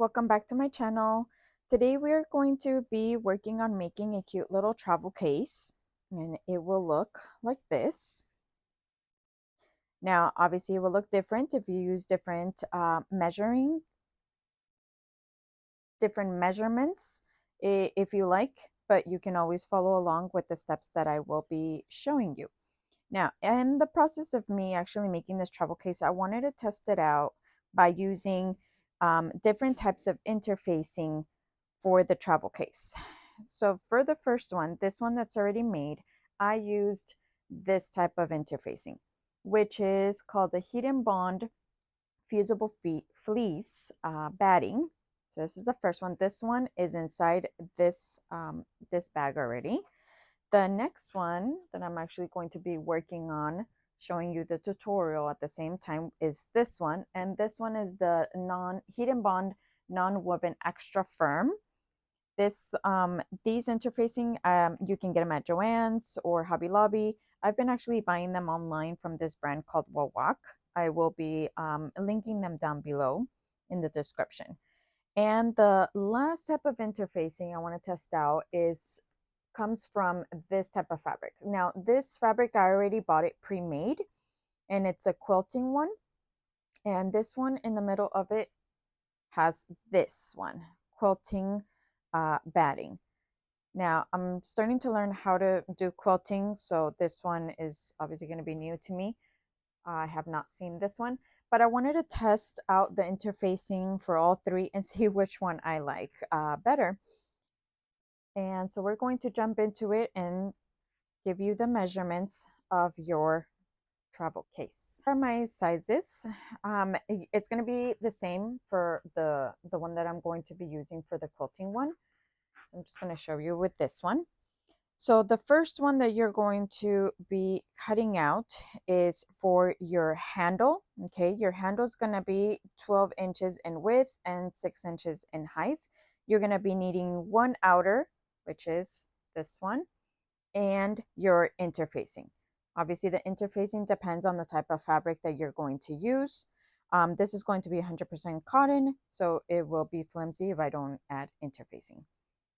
welcome back to my channel. Today we're going to be working on making a cute little travel case, and it will look like this. Now obviously it will look different if you use different measurements if you like, but you can always follow along with the steps that I will be showing you. Now, in the process of me actually making this travel case, I wanted to test it out by using different types of interfacing for the travel case. So for the first one, this one that's already made, I used this type of interfacing, which is called the Heat and Bond fusible fleece batting. So this is the first one. This one is inside this bag already. The next one that I'm actually going to be working on, showing you the tutorial at the same time, is this one. And this one is the heat and bond non-woven extra firm. These interfacing, you can get them at Joann's or Hobby Lobby. I've been actually buying them online from this brand called Wawak. I will be linking them down below in the description. And the last type of interfacing I want to test out comes from this type of fabric. Now, this fabric, I already bought it pre-made, and it's a quilting one. And this one in the middle of it has this one, quilting batting. Now, I'm starting to learn how to do quilting, so this one is obviously going to be new to me. I have not seen this one, but I wanted to test out the interfacing for all three and see which one I like better. And so we're going to jump into it and give you the measurements of your travel case. For my sizes, it's going to be the same for the one that I'm going to be using for the quilting one. I'm just going to show you with this one. So the first one that you're going to be cutting out is for your handle. Okay, your handle is going to be 12 inches in width and 6 inches in height. You're going to be needing one outer, which is this one, and your interfacing. Obviously, the interfacing depends on the type of fabric that you're going to use. This is going to be 100% cotton, so it will be flimsy if I don't add interfacing.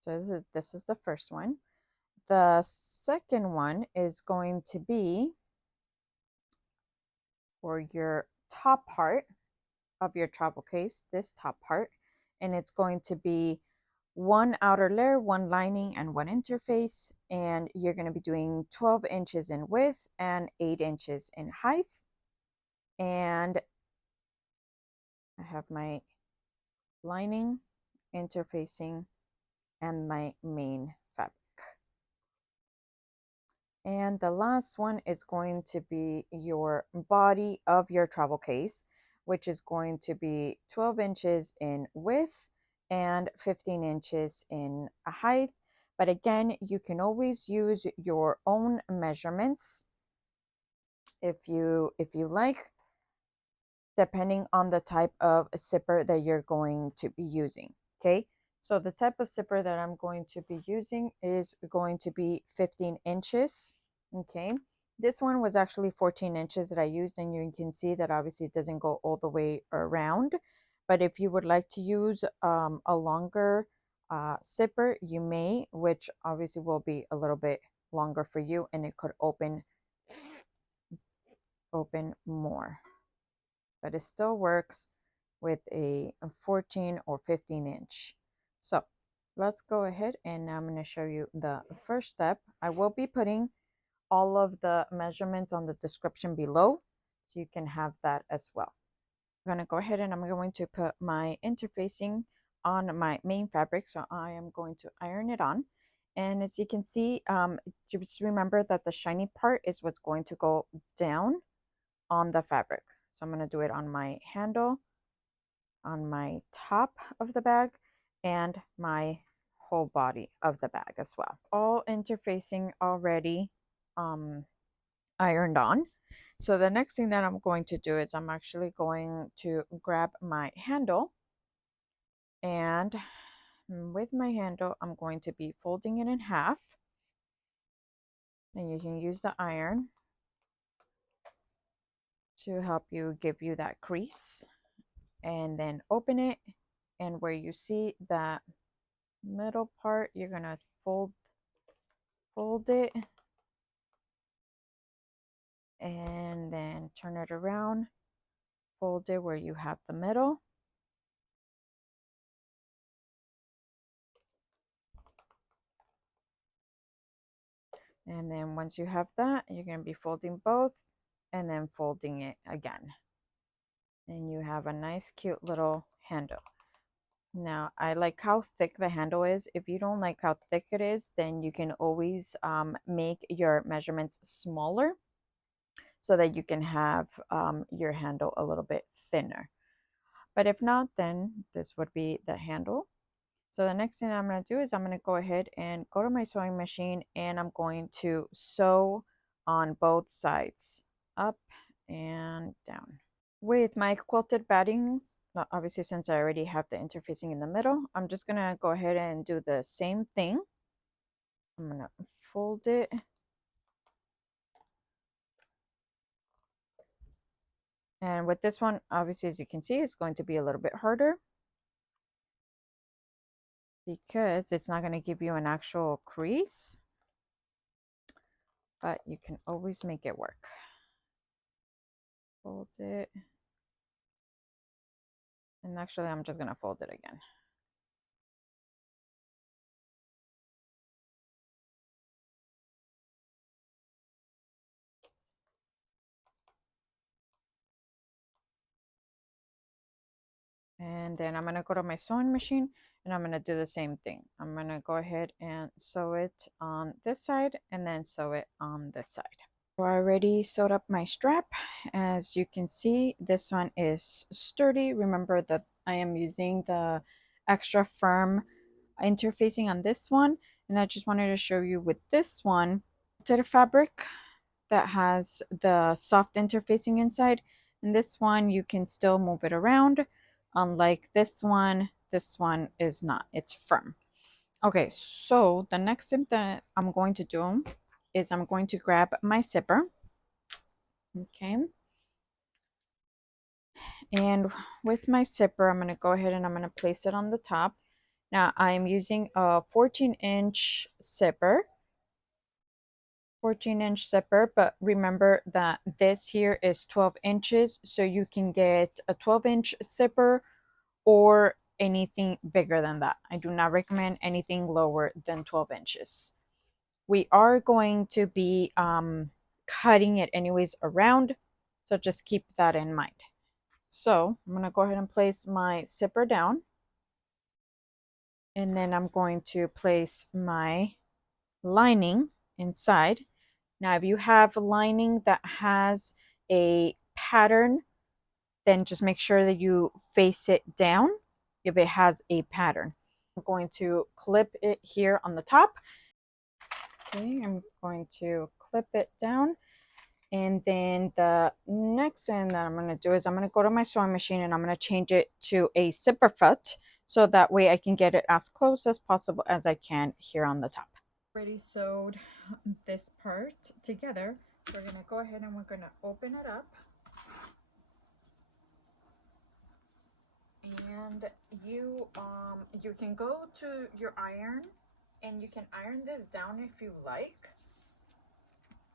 So this is the first one. The second one is going to be for your top part of your travel case, this top part, and it's going to be one outer layer, one lining, and one interface, and you're going to be doing 12 inches in width and 8 inches in height. And I have my lining, interfacing, and my main fabric. And the last one is going to be your body of your travel case, which is going to be 12 inches in width and 15 inches in height. But again, you can always use your own measurements if you like, depending on the type of zipper that you're going to be using. Okay, so the type of zipper that I'm going to be using is going to be 15 inches. Okay, this one was actually 14 inches that I used, and you can see that obviously it doesn't go all the way around. But if you would like to use a longer zipper, you may, which obviously will be a little bit longer for you, and it could open more, but it still works with a 14 or 15 inch. So let's go ahead, and I'm going to show you the first step. I will be putting all of the measurements on the description below, so you can have that as well. I'm going to go ahead and I'm going to put my interfacing on my main fabric, so I am going to iron it on. And as you can see, just remember that the shiny part is what's going to go down on the fabric. So I'm going to do it on my handle, on my top of the bag, and my whole body of the bag as well. All interfacing already ironed on. So the next thing that I'm going to do is I'm actually going to grab my handle, and with my handle I'm going to be folding it in half, and you can use the iron to help you give you that crease, and then open it and where you see that middle part, you're gonna fold it and then turn it around, fold it where you have the middle. And then once you have that, you're going to be folding both and then folding it again. And you have a nice cute little handle. Now, I like how thick the handle is. If you don't like how thick it is, then you can always make your measurements smaller so that you can have your handle a little bit thinner. But if not, then this would be the handle. So the next thing I'm going to do is I'm going to go ahead and go to my sewing machine, and I'm going to sew on both sides, up and down. With my quilted battings, obviously since I already have the interfacing in the middle, I'm just going to go ahead and do the same thing. I'm going to fold it. And with this one, obviously, as you can see, it's going to be a little bit harder because it's not going to give you an actual crease, but you can always make it work. Fold it. And actually, I'm just going to fold it again. And then I'm going to go to my sewing machine and I'm going to do the same thing. I'm going to go ahead and sew it on this side and then sew it on this side. So I already sewed up my strap. As you can see, this one is sturdy. Remember that I am using the extra firm interfacing on this one. And I just wanted to show you with this one, quilted fabric that has the soft interfacing inside. And this one, you can still move it around. Unlike this one is not, it's firm. Okay, so the next thing that I'm going to do is I'm going to grab my zipper. Okay. And with my zipper, I'm going to go ahead and I'm going to place it on the top. Now I'm using a 14-inch zipper. 14-inch zipper, but remember that this here is 12 inches, so you can get a 12-inch zipper or anything bigger than that. I do not recommend anything lower than 12 inches. We are going to be cutting it anyways around, so just keep that in mind. So I'm going to go ahead and place my zipper down, and then I'm going to place my lining inside. Now, if you have a lining that has a pattern, then just make sure that you face it down if it has a pattern. I'm going to clip it here on the top. Okay, I'm going to clip it down. And then the next thing that I'm going to do is I'm going to go to my sewing machine and I'm going to change it to a zipper foot, so that way I can get it as close as possible as I can here on the top. Already sewed this part together. We're going to go ahead and we're going to open it up. And you can go to your iron and you can iron this down if you like.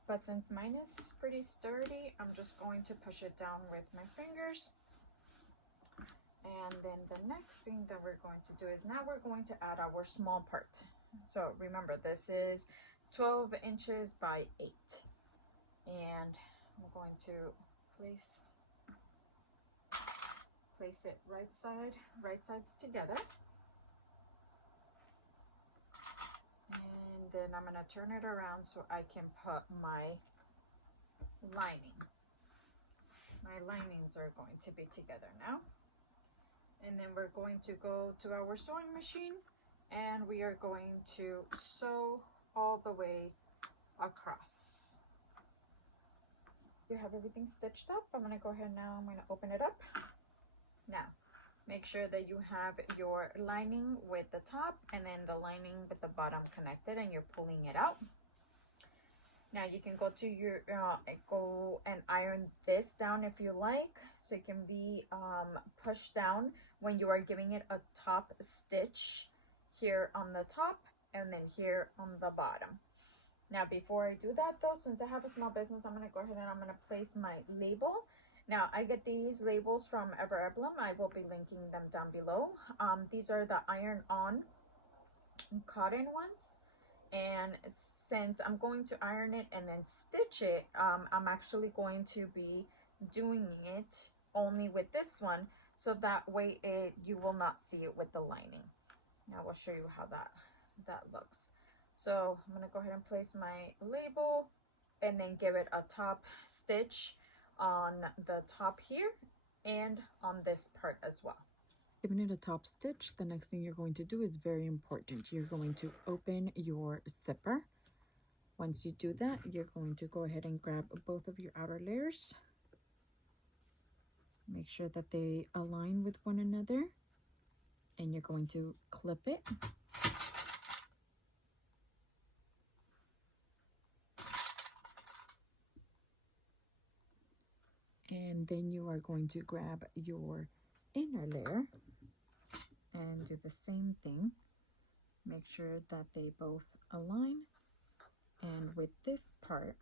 But since mine is pretty sturdy, I'm just going to push it down with my fingers. And then the next thing that we're going to do is now we're going to add our small part. So remember, this is 12 inches by 8. And I'm going to place it right sides together. And then I'm going to turn it around so I can put my lining. My linings are going to be together now. And then we're going to go to our sewing machine and we are going to sew all the way across. You have everything stitched up. I'm going to go ahead now. I'm going to open it up. Now, make sure that you have your lining with the top and then the lining with the bottom connected and you're pulling it out. Now you can go to your go and iron this down if you like, so it can be pushed down when you are giving it a top stitch here on the top and then here on the bottom. Now before I do that though, since I have a small business, I'm going to go ahead and I'm going to place my label. Now I get these labels from Everemblem. I will be linking them down below. These are the iron-on cotton ones, and since I'm going to iron it and then stitch it, I'm actually going to be doing it only with this one, so that way you will not see it with the lining. Now I will show you how that looks. So I'm going to go ahead and place my label and then give it a top stitch on the top here and on this part as well. Giving it a top stitch, the next thing you're going to do is very important. You're going to open your zipper. Once you do that, you're going to go ahead and grab both of your outer layers. Make sure that they align with one another, and you're going to clip it. And then you are going to grab your inner layer and do the same thing. Make sure that they both align. And with this part,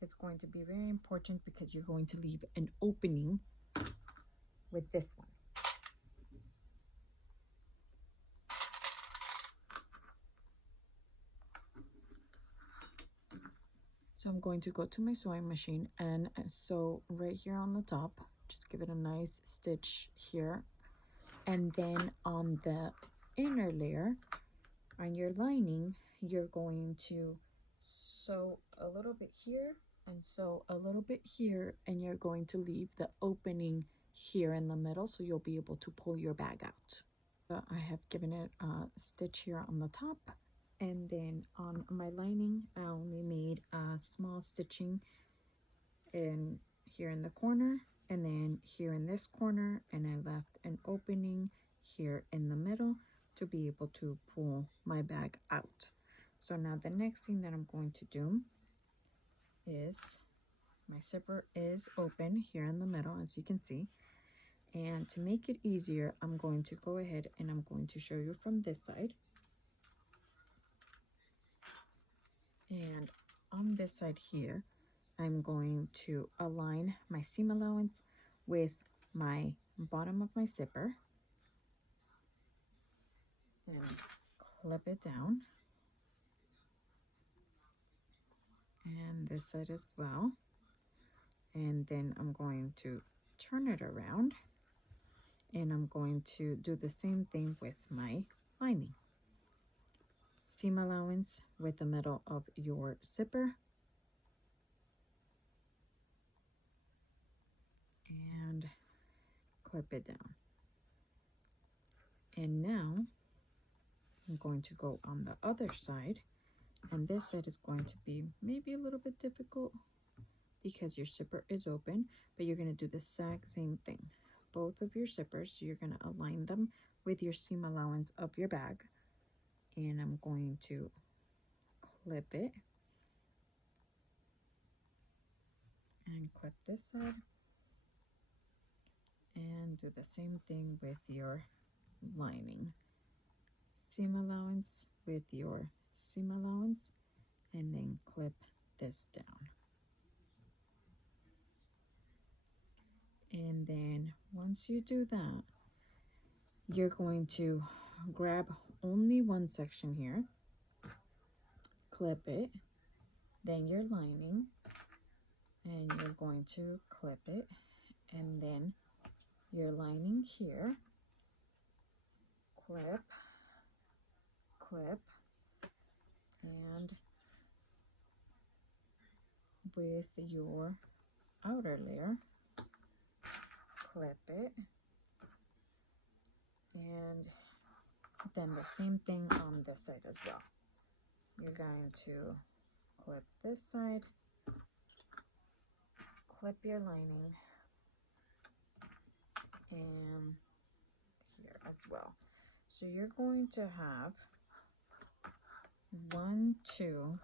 it's going to be very important because you're going to leave an opening with this one. So I'm going to go to my sewing machine and sew right here on the top. Just give it a nice stitch here. And then on the inner layer, on your lining, you're going to sew a little bit here and sew a little bit here, and you're going to leave the opening here in the middle so you'll be able to pull your bag out. I have given it a stitch here on the top, and then on my lining I only made a small stitching in here in the corner and then here in this corner, and I left an opening here in the middle to be able to pull my bag out. So now the next thing that I'm going to do is my zipper is open here in the middle, as you can see. And to make it easier, I'm going to go ahead and I'm going to show you from this side. And on this side here, I'm going to align my seam allowance with my bottom of my zipper and clip it down. And this side as well. And then I'm going to turn it around and I'm going to do the same thing with my lining. Seam allowance with the middle of your zipper and clip it down. And now I'm going to go on the other side, and this side is going to be maybe a little bit difficult because your zipper is open, but you're going to do the exact same thing. Both of your zippers, you're going to align them with your seam allowance of your bag, and I'm going to clip it and clip this side and do the same thing with your lining. Seam allowance with your seam allowance and then clip this down. And then once you do that, you're going to grab only one section here, clip it, then your lining, and you're going to clip it, and then your lining here, clip, clip, and with your outer layer, clip it, and then the same thing on this side as well. You're going to clip this side, clip your lining, and here as well. So you're going to have 1, 2,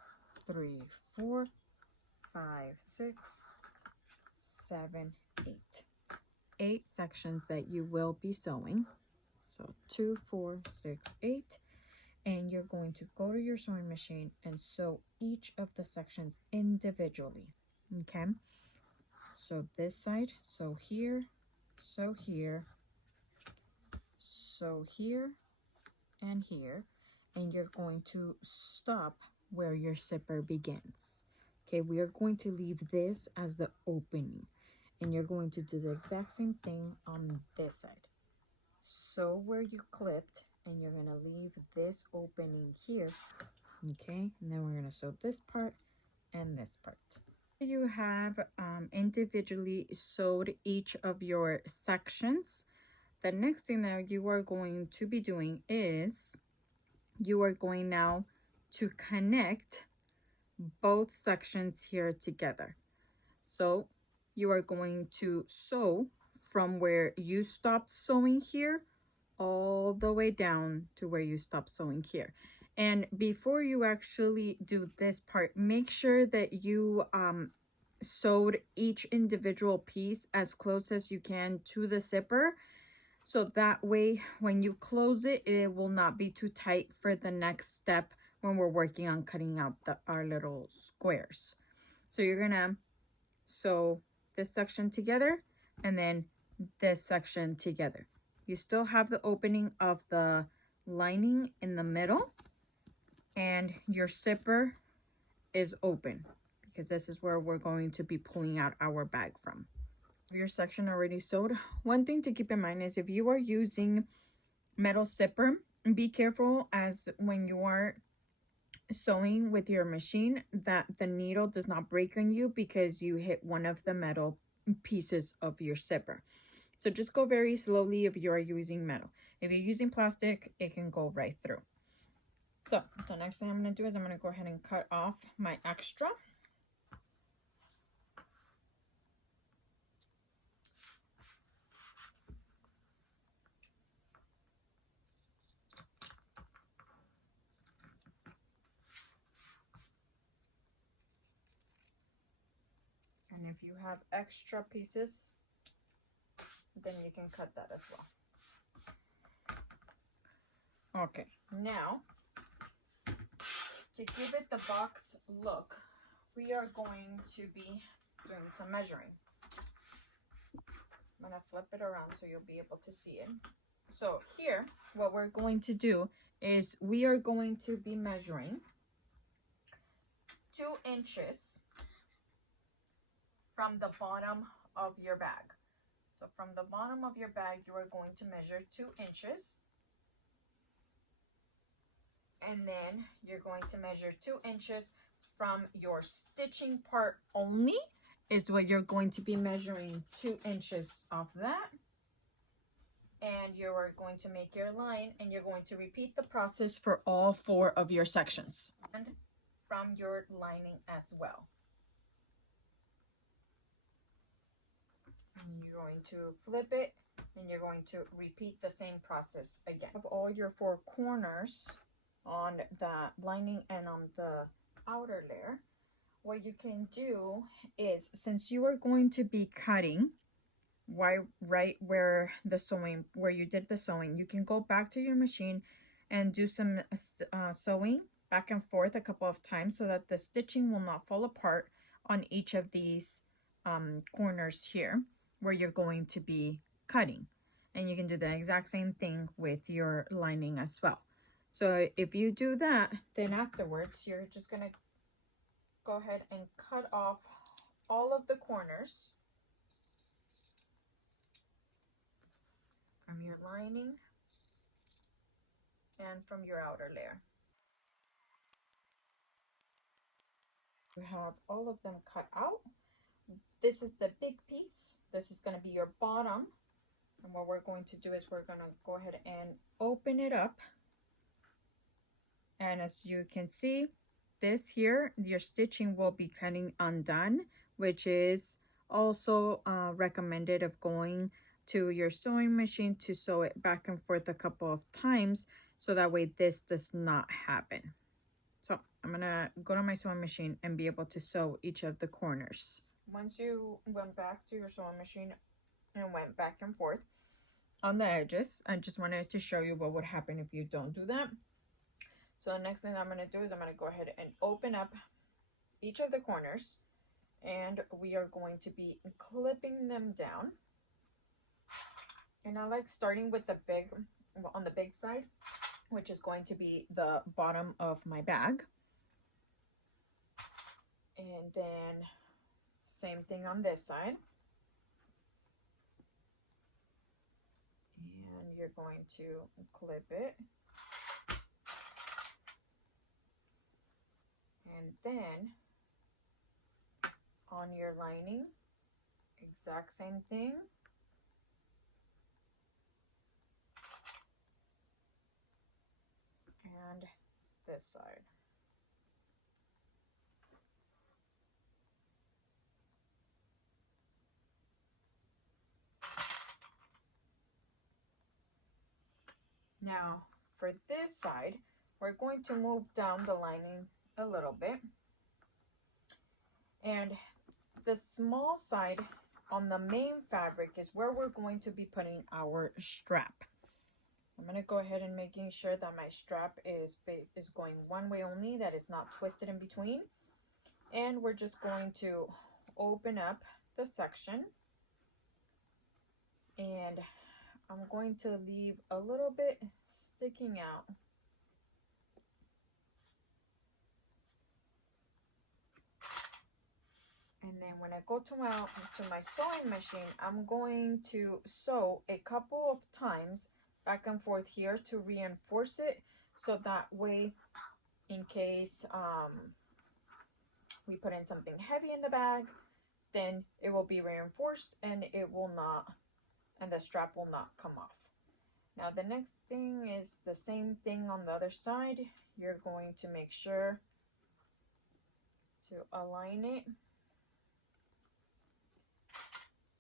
3, 4, 5, 6, 7, 8. 8 sections that you will be sewing. So 2, 4, 6, 8. And you're going to go to your sewing machine and sew each of the sections individually. Okay. So this side, sew here, sew here, sew here, and here. And you're going to stop where your zipper begins. Okay, we are going to leave this as the opening. And you're going to do the exact same thing on this side. Sew where you clipped, and you're going to leave this opening here. Okay, and then we're going to sew this part and this part. You have individually sewed each of your sections. The next thing that you are going to be doing is you are going now to connect both sections here together. So you are going to sew from where you stopped sewing here all the way down to where you stopped sewing here. And before you actually do this part, make sure that you sewed each individual piece as close as you can to the zipper. So that way, when you close it, it will not be too tight for the next step when we're working on cutting out our little squares. So you're gonna sew this section together and then this section together. You still have the opening of the lining in the middle, and your zipper is open because this is where we're going to be pulling out our bag from. Your section already sewed. One thing to keep in mind is if you are using metal zipper, be careful as when you are sewing with your machine that the needle does not break on you because you hit one of the metal pieces of your zipper. So just go very slowly if you are using metal. If you're using plastic, it can go right through. So the next thing I'm going to do is I'm going to go ahead and cut off my extra. And if you have extra pieces, then you can cut that as well. Okay, now to give it the box look, we are going to be doing some measuring. I'm going to flip it around so you'll be able to see it. So here, what we're going to do is we are going to be measuring 2 inches from the bottom of your bag. So from the bottom of your bag, you are going to measure 2 inches. And then you're going to measure 2 inches from your stitching part only is what you're going to be measuring 2 inches off that. And you are going to make your line, and you're going to repeat the process for all 4 of your sections and from your lining as well. And you're going to flip it, and you're going to repeat the same process again. Of all your 4 corners on the lining and on the outer layer, what you can do is, since you are going to be cutting right where you did the sewing, you can go back to your machine and do some sewing back and forth a couple of times so that the stitching will not fall apart on each of these corners here where you're going to be cutting. And you can do the exact same thing with your lining as well. So if you do that, then afterwards you're just going to go ahead and cut off all of the corners from your lining and from your outer layer. You have all of them cut out. This is the big piece. This is going to be your bottom. And what we're going to do is we're going to go ahead and open it up. And as you can see, this here, your stitching will be cutting undone, which is also recommended of going to your sewing machine to sew it back and forth a couple of times so that way this does not happen. So I'm gonna go to my sewing machine and be able to sew each of the corners. Once you went back to your sewing machine and went back and forth on the edges, I just wanted to show you what would happen if you don't do that. So the next thing I'm gonna do is I'm gonna go ahead and open up each of the corners, and we are going to be clipping them down. And I like starting with the big, on the big side, which is going to be the bottom of my bag. And then same thing on this side. And you're going to clip it. And then on your lining, exact same thing. And this side. Now for this side, we're going to move down the lining a little bit. And the small side on the main fabric is where we're going to be putting our strap. I'm going to go ahead and making sure that my strap is going one way only, that it's not twisted in between. And we're just going to open up the section. And I'm going to leave a little bit sticking out. And then when I go to my sewing machine, I'm going to sew a couple of times back and forth here to reinforce it, so that way in case we put in something heavy in the bag, then it will be reinforced and it will not, and the strap will not come off. Now the next thing is the same thing on the other side. You're going to make sure to align it.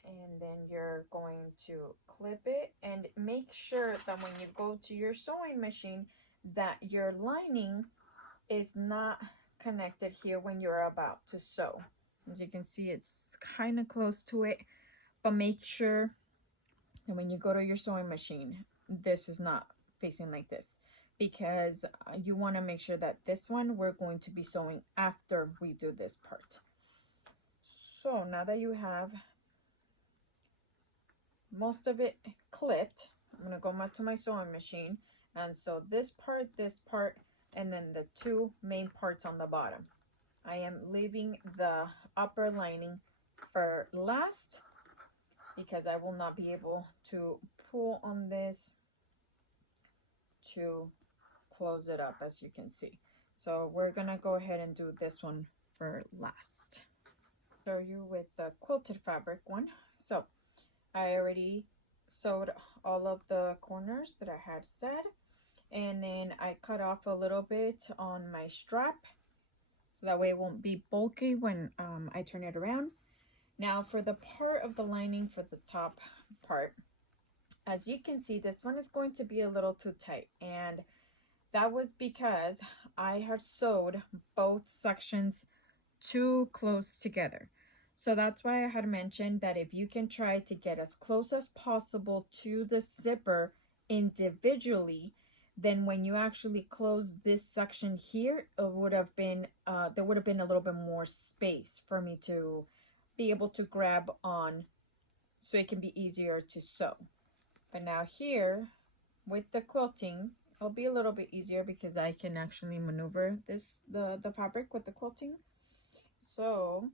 And then you're going to clip it, and make sure that when you go to your sewing machine that your lining is not connected here when you're about to sew. As you can see, it's kind of close to it, but make sure that when you go to your sewing machine, this is not facing like this, because you want to make sure that this one we're going to be sewing after we do this part. So now that you have most of it clipped, I'm going to go to my sewing machine and sew this part, and then the two main parts on the bottom. I am leaving the upper lining for last because I will not be able to pull on this to close it up, as you can see. So we're going to go ahead and do this one for last. Show you with the quilted fabric one. So I already sewed all of the corners that I had said, and then I cut off a little bit on my strap so that way it won't be bulky when I turn it around. Now for the part of the lining for the top part, as you can see, this one is going to be a little too tight, and that was because I had sewed both sections too close together. So that's why I had mentioned that if you can try to get as close as possible to the zipper individually, then when you actually close this section here, it would have been there would have been a little bit more space for me to be able to grab on, so it can be easier to sew. But now here with the quilting, it'll be a little bit easier because I can actually maneuver the fabric with the quilting. So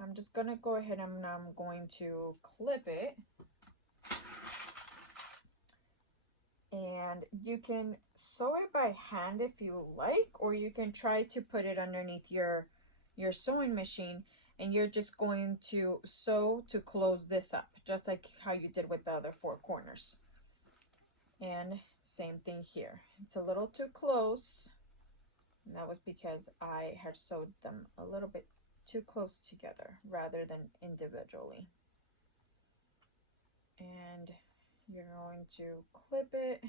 I'm just gonna go ahead and I'm going to clip it, and you can sew it by hand if you like, or you can try to put it underneath your sewing machine, and you're just going to sew to close this up, just like how you did with the other four corners. And same thing here, it's a little too close, and that was because I had sewed them a little bit too close together rather than individually. And you're going to clip it,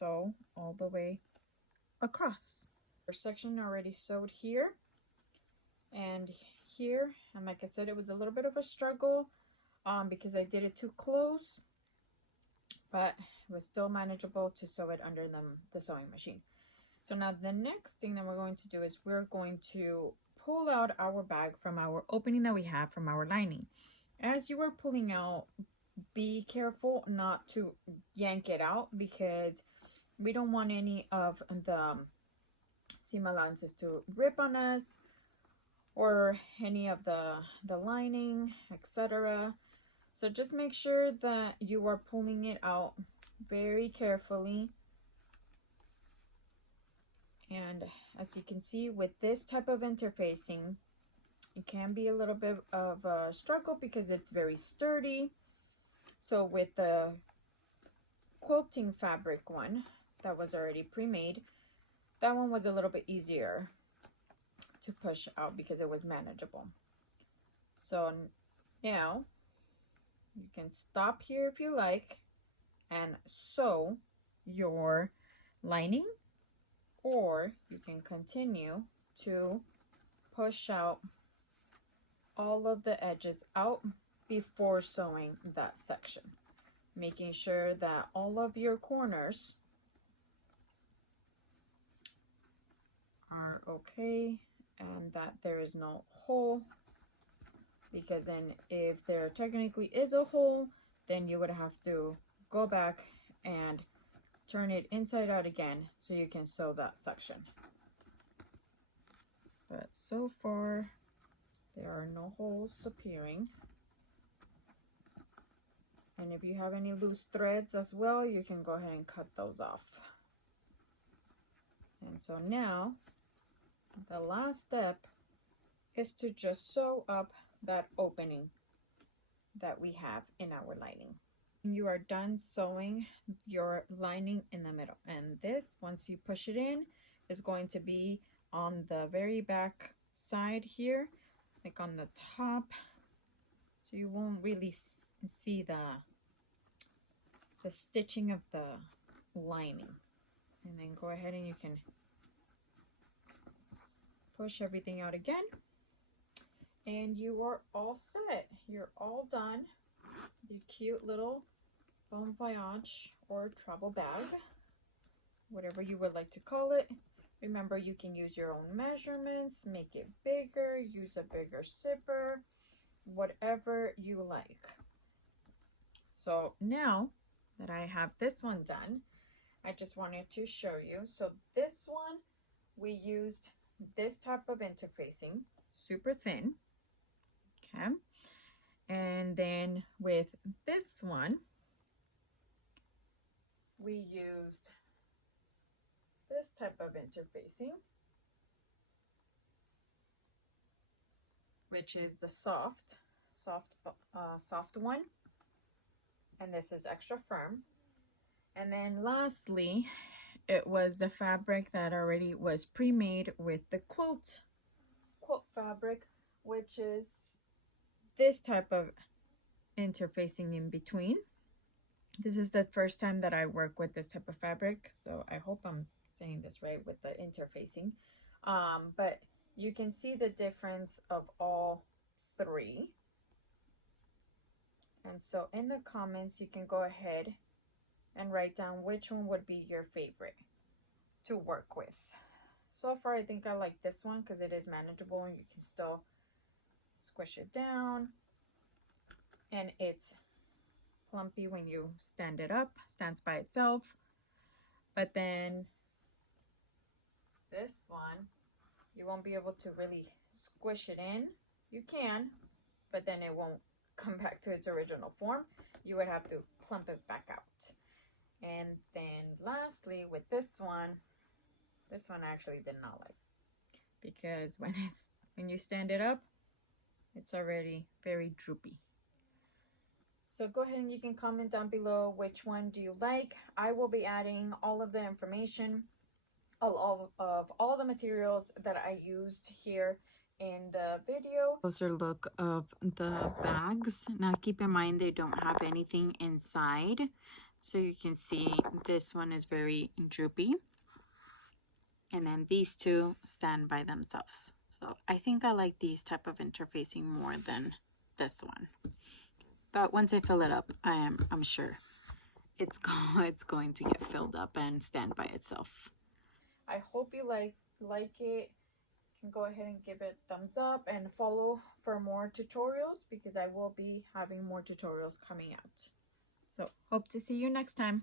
sew all the way across. First section already sewed here and here, and like I said, it was a little bit of a struggle because I did it too close, but it was still manageable to sew it under the sewing machine. So now the next thing that we're going to do is we're going to pull out our bag from our opening that we have from our lining. As you are pulling out, be careful not to yank it out, because we don't want any of the seam allowances to rip on us, or any of the lining, etc. So just make sure that you are pulling it out very carefully. And as you can see, with this type of interfacing, it can be a little bit of a struggle because it's very sturdy. So with the quilting fabric one that was already pre-made, that one was a little bit easier to push out because it was manageable. So now you can stop here if you like and sew your lining, or you can continue to push out all of the edges out before sewing that section, making sure that all of your corners are okay and that there is no hole, because then if there technically is a hole, then you would have to go back and turn it inside out again so you can sew that section. But so far there are no holes appearing. And if you have any loose threads as well, you can go ahead and cut those off. And so now the last step is to just sew up that opening that we have in our lining. You are done sewing your lining in the middle, and this, once you push it in, is going to be on the very back side here, like on the top, so you won't really see the stitching of the lining. And then go ahead and you can push everything out again, and you are all set. You're all done. Your cute little bon voyage or travel bag, whatever you would like to call it. Remember, you can use your own measurements, make it bigger, use a bigger zipper, whatever you like. So now that I have this one done, I just wanted to show you. So this one, we used this type of interfacing, super thin, okay? And then with this one, we used this type of interfacing, which is the soft one, and this is extra firm. And then lastly, it was the fabric that already was pre-made with the quilt fabric, which is this type of interfacing in between. This is the first time that I work with this type of fabric, so I hope I'm saying this right with the interfacing. But you can see the difference of all three. And so in the comments, you can go ahead and write down which one would be your favorite to work with. So far, I think I like this one because it is manageable and you can still squish it down, and it's plumpy when you stand it up, stands by itself. But then this one, you won't be able to really squish it in. You can, but then it won't come back to its original form. You would have to plump it back out. And then lastly, with this one I actually did not like, because when you stand it up, it's already very droopy. So go ahead and you can comment down below which one do you like. I will be adding all of the information, all of the materials that I used here in the video. Closer look of the bags. Now keep in mind they don't have anything inside. So you can see this one is very droopy. And then these two stand by themselves. So I think I like these type of interfacing more than this one. But once I fill it up, I'm sure it's going to get filled up and stand by itself. I hope you like it. You can go ahead and give it a thumbs up and follow for more tutorials, because I will be having more tutorials coming out. So hope to see you next time.